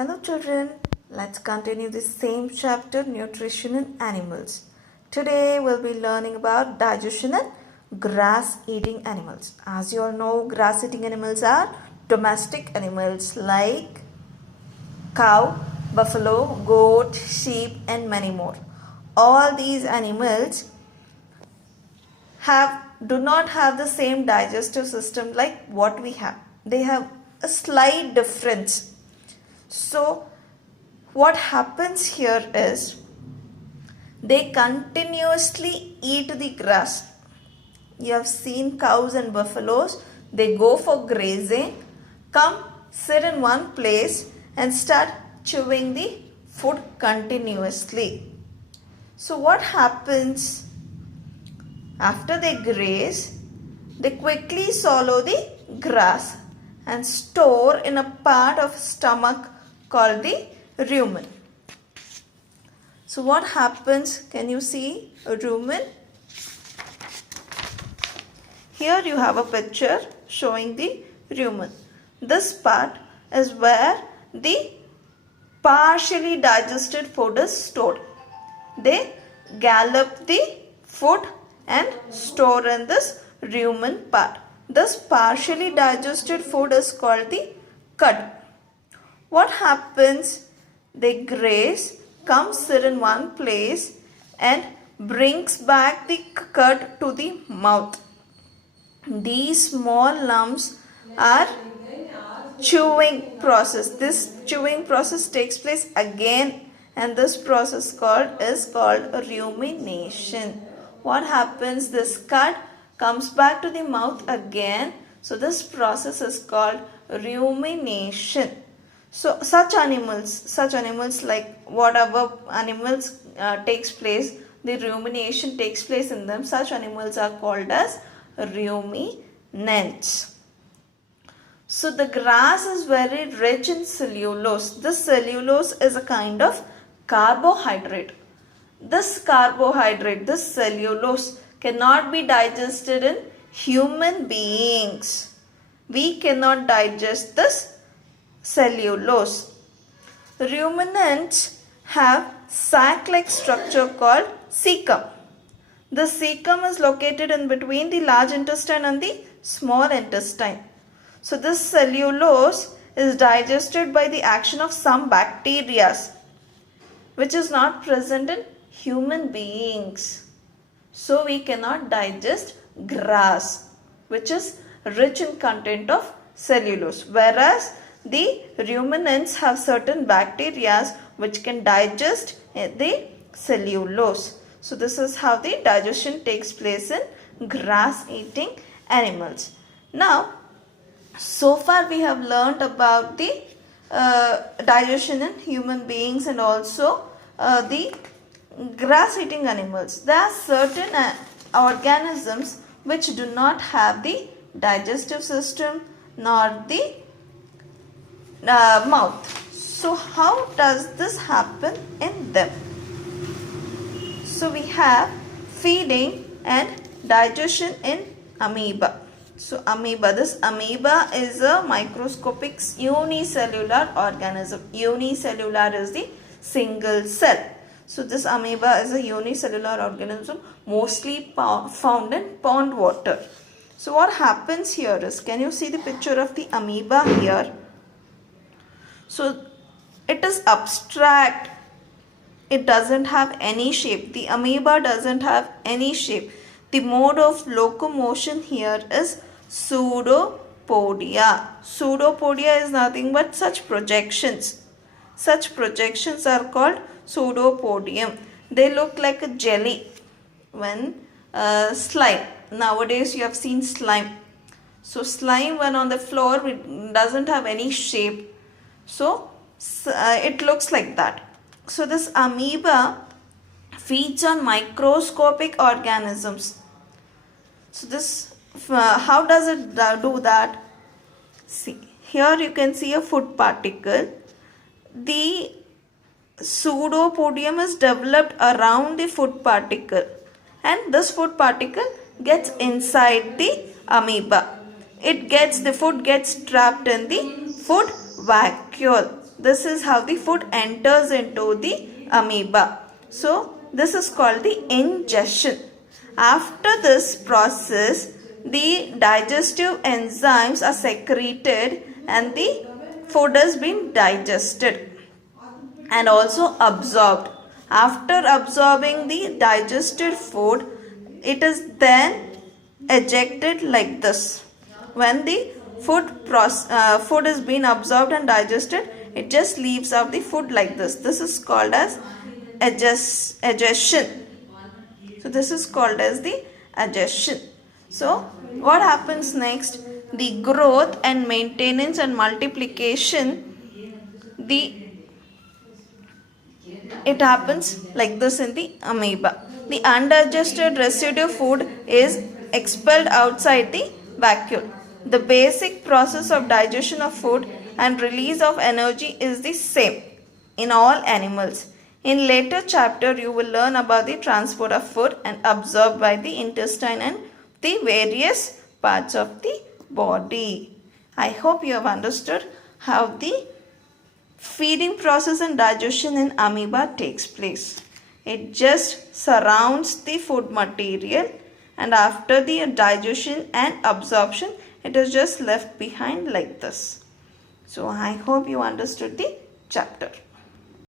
Hello children, let's continue the same chapter, nutrition in animals. Today we'll be learning about digestion in grass eating animals. As you all know, grass eating animals are domestic animals like cow, buffalo, goat, sheep and many more. All these animals do not have the same digestive system like what we have. They have a slight difference. So what happens here is they continuously eat the grass. You have seen cows and buffaloes. They go for grazing, come sit in one place and start chewing the food continuously. So what happens after they graze? They quickly swallow the grass and store in a part of stomach called the rumen. So what happens? Can you see a rumen? Here you have a picture showing the rumen. This part is where the partially digested food is stored. They gallop the food and store in this rumen part. This partially digested food is called the cud. What happens? They graze, come sit in one place and brings back the cud to the mouth. These small lumps are chewing process. This chewing process takes place again and this process is called rumination. What happens? This cud comes back to the mouth again. So this process is called rumination. So such animals like whatever animals takes place, the rumination takes place in them. Such animals are called as ruminants. So the grass is very rich in cellulose. This cellulose is a kind of carbohydrate. This cellulose cannot be digested in human beings. We cannot digest this cellulose. Ruminants have sac-like structure called cecum. The cecum is located in between the large intestine and the small intestine. So this cellulose is digested by the action of some bacteria which is not present in human beings. So we cannot digest grass which is rich in content of cellulose, whereas the ruminants have certain bacteria which can digest the cellulose. So this is how the digestion takes place in grass eating animals. Now so far we have learned about the digestion in human beings and also the grass eating animals. There are certain organisms which do not have the digestive system nor the mouth. So how does this happen in them? So we have feeding and digestion in amoeba. So amoeba, this amoeba is a microscopic unicellular organism. Unicellular is the single cell. So this amoeba is a unicellular organism mostly found in pond water. So what happens here is, can you see the picture of the amoeba here? So it is abstract. It doesn't have any shape. The amoeba doesn't have any shape. The mode of locomotion here is pseudopodia. Pseudopodia is nothing but such projections. Such projections are called pseudopodium. They look like a jelly when slime. Nowadays you have seen slime. So slime when on the floor it doesn't have any shape. So it looks like that. So this amoeba feeds on microscopic organisms. So this, how does it do that? See, here you can see a food particle. The pseudopodium is developed around the food particle and this food particle gets inside the amoeba. The food gets trapped in the food vacuole. this is how the food enters into the amoeba. So this is called the ingestion. After this process, the digestive enzymes are secreted and the food has been digested and also absorbed. After absorbing the digested food, it is then ejected like this. When the food is being absorbed and digested, it just leaves out the food like this. This is called as egestion. So this is called as the egestion. So what happens next? The growth and maintenance and multiplication, it happens like this in the amoeba. The undigested residue food is expelled outside the vacuole. The basic process of digestion of food and release of energy is the same in all animals. In later chapter, you will learn about the transport of food and absorbed by the intestine and the various parts of the body. I hope you have understood how the feeding process and digestion in amoeba takes place. It just surrounds the food material, and after the digestion and absorption, it is just left behind like this. So I hope you understood the chapter.